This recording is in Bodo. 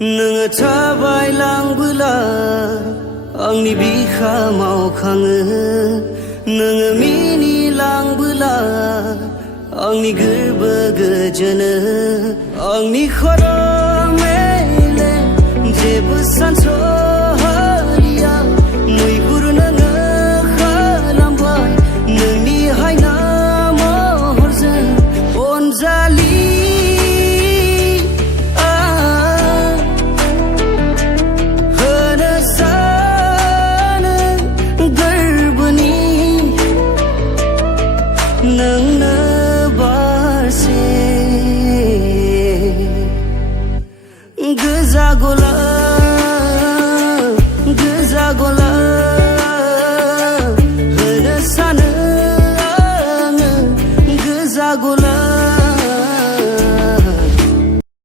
नोङो थाबायलांबोला आंनि बिखायाव खाङो नोङो मिनिलांबोला आंनि गोरबो गोजोनो आंनि खर' मेलेम जेबो सानस'हालिया मैहुर नोङो खालामबाय नोंनि हायना महरजों अनजालि नोंनो बारसे गोजा गलाब